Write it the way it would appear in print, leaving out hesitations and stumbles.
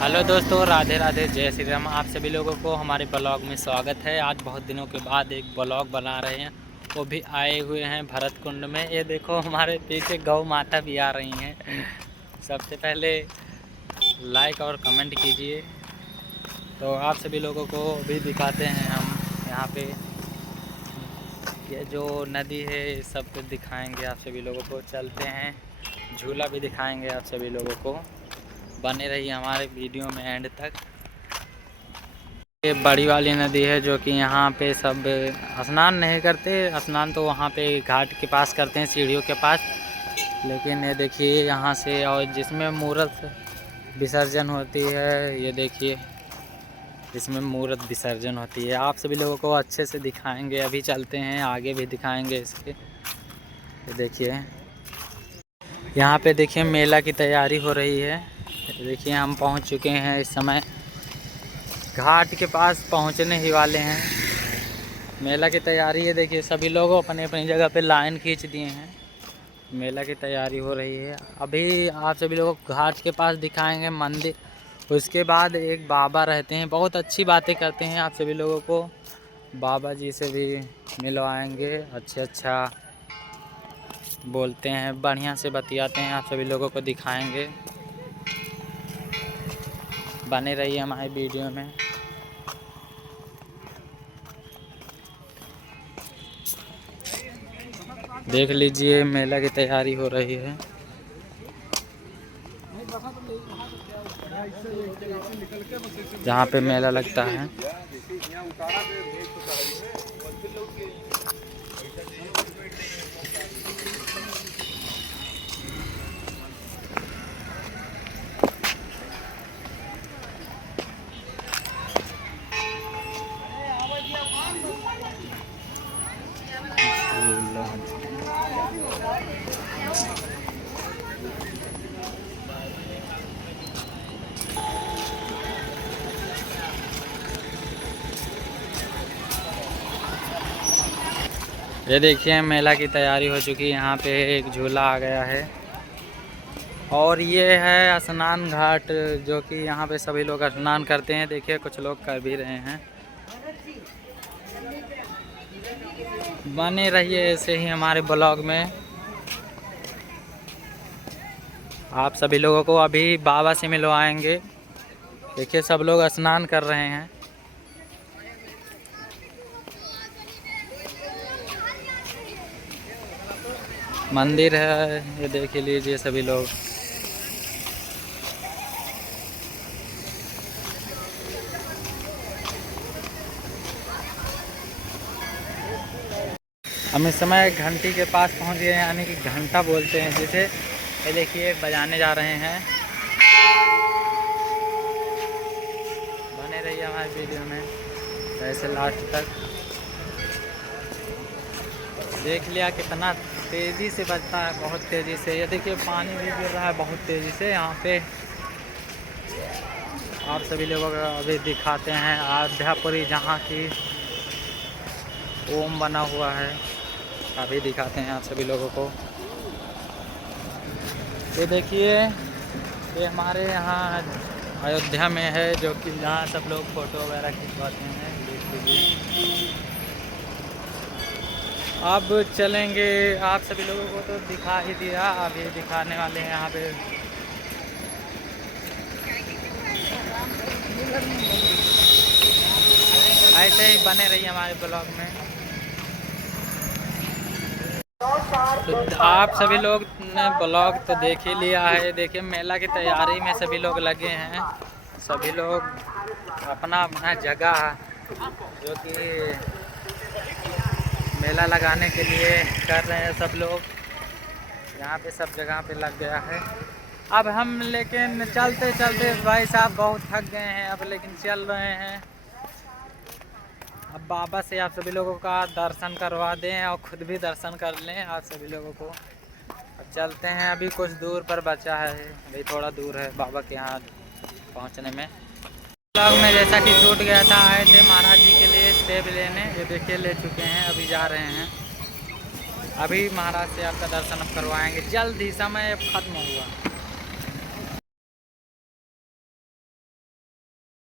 Hello दोस्तों, राधे राधे, जय श्री राम। आप सभी लोगों को हमारे ब्लॉग में स्वागत है। आज बहुत दिनों के बाद एक ब्लॉग बना रहे हैं, वो भी आए हुए हैं भरत कुंड में। ये देखो हमारे पीछे गौ माता भी आ रही हैं। सबसे पहले लाइक और कमेंट कीजिए। तो आप सभी लोगों को भी दिखाते हैं हम यहाँ पे। ये जो नदी है सब कुछ दिखाएंगे आप सभी लोगों को। चलते हैं, झूला भी दिखाएंगे आप सभी लोगों को। बने रहिए हमारे वीडियो में एंड तक। ये बड़ी वाली नदी है जो कि यहाँ पे सब स्नान नहीं करते। स्नान तो वहाँ पे घाट के पास करते हैं, सीढ़ियों के पास। लेकिन ये देखिए यहाँ से, और जिसमें मूर्त विसर्जन होती है, ये देखिए इसमें मूर्त विसर्जन होती है। आप सभी लोगों को अच्छे से दिखाएंगे। अभी चलते हैं, आगे भी दिखाएंगे इसके। ये देखिए यहाँ पे देखिए मेला की तैयारी हो रही है। देखिए हम पहुँच चुके हैं, इस समय घाट के पास पहुंचने ही वाले हैं। मेला की तैयारी है, देखिए सभी लोग अपनी अपनी जगह पे लाइन खींच दिए हैं। मेला की तैयारी हो रही है। अभी आप सभी लोगों को घाट के पास दिखाएंगे मंदिर। उसके बाद एक बाबा रहते हैं, बहुत अच्छी बातें करते हैं। आप सभी लोगों को बाबा जी से भी मिलवाएंगे। अच्छा बोलते हैं, बढ़िया से बतियाते हैं, आप सभी लोगों को दिखाएंगे। बने रहिए हमारे वीडियो में। देख लीजिए मेला की तैयारी हो रही है। जहाँ पे मेला लगता है। ये देखिए मेला की तैयारी हो चुकी है। यहाँ पे एक झूला आ गया है, और ये है स्नान घाट, जो कि यहाँ पे सभी लोग स्नान करते हैं। देखिए कुछ लोग कर भी रहे हैं। बने रहिए ऐसे ही हमारे ब्लॉग में। आप सभी लोगों को अभी बाबा से मिलवाएंगे। देखिए सब लोग स्नान कर रहे हैं। मंदिर है, ये देख लीजिए सभी लोग। हम इस समय घंटी के पास पहुंच गए हैं, यानी कि घंटा बोलते हैं जिसे। ये देखिए बजाने जा रहे हैं। बने रहिए हमारे वीडियो में ऐसे लास्ट तक। देख लिया कितना तेज़ी से बजता है, बहुत तेज़ी से। ये देखिए पानी भी गिर रहा है बहुत तेज़ी से यहाँ पे। आप सभी लोगों को अभी दिखाते हैं अयोध्यापुरी, जहाँ की ओम बना हुआ है। अभी दिखाते हैं आप सभी लोगों को। ये देखिए ये हमारे यहाँ अयोध्या में है, जो कि जहाँ सब लोग फ़ोटो वगैरह खिंचवाते हैं। देख लीजिए अब चलेंगे। आप सभी लोगों को तो दिखा ही दिया, अभी दिखाने वाले हैं यहाँ पे। ऐसे ही बने रहिए हमारे ब्लॉग में। तो आप सभी लोग ने ब्लॉग तो देख ही लिया है। देखिए मेला की तैयारी में सभी लोग लगे हैं। सभी लोग अपना अपना जगह, जो कि मेला लगाने के लिए कर रहे हैं सब लोग। यहाँ पे सब जगह पे लग गया है। अब हम लेकिन चलते चलते भाई साहब बहुत थक गए हैं अब, लेकिन चल रहे हैं। अब बाबा से आप सभी लोगों का दर्शन करवा दें और ख़ुद भी दर्शन कर लें आप सभी लोगों को। अब चलते हैं, अभी कुछ दूर पर बचा है, अभी थोड़ा दूर है बाबा के यहाँ पहुँचने में। ब्लॉग में जैसा कि छूट गया था, आए थे महाराज जी के लिए सेब लेने। ये देखिए ले चुके हैं, अभी जा रहे हैं। अभी महाराज से आपका दर्शन अब करवाएंगे जल्द ही, समय अब खत्म हुआ।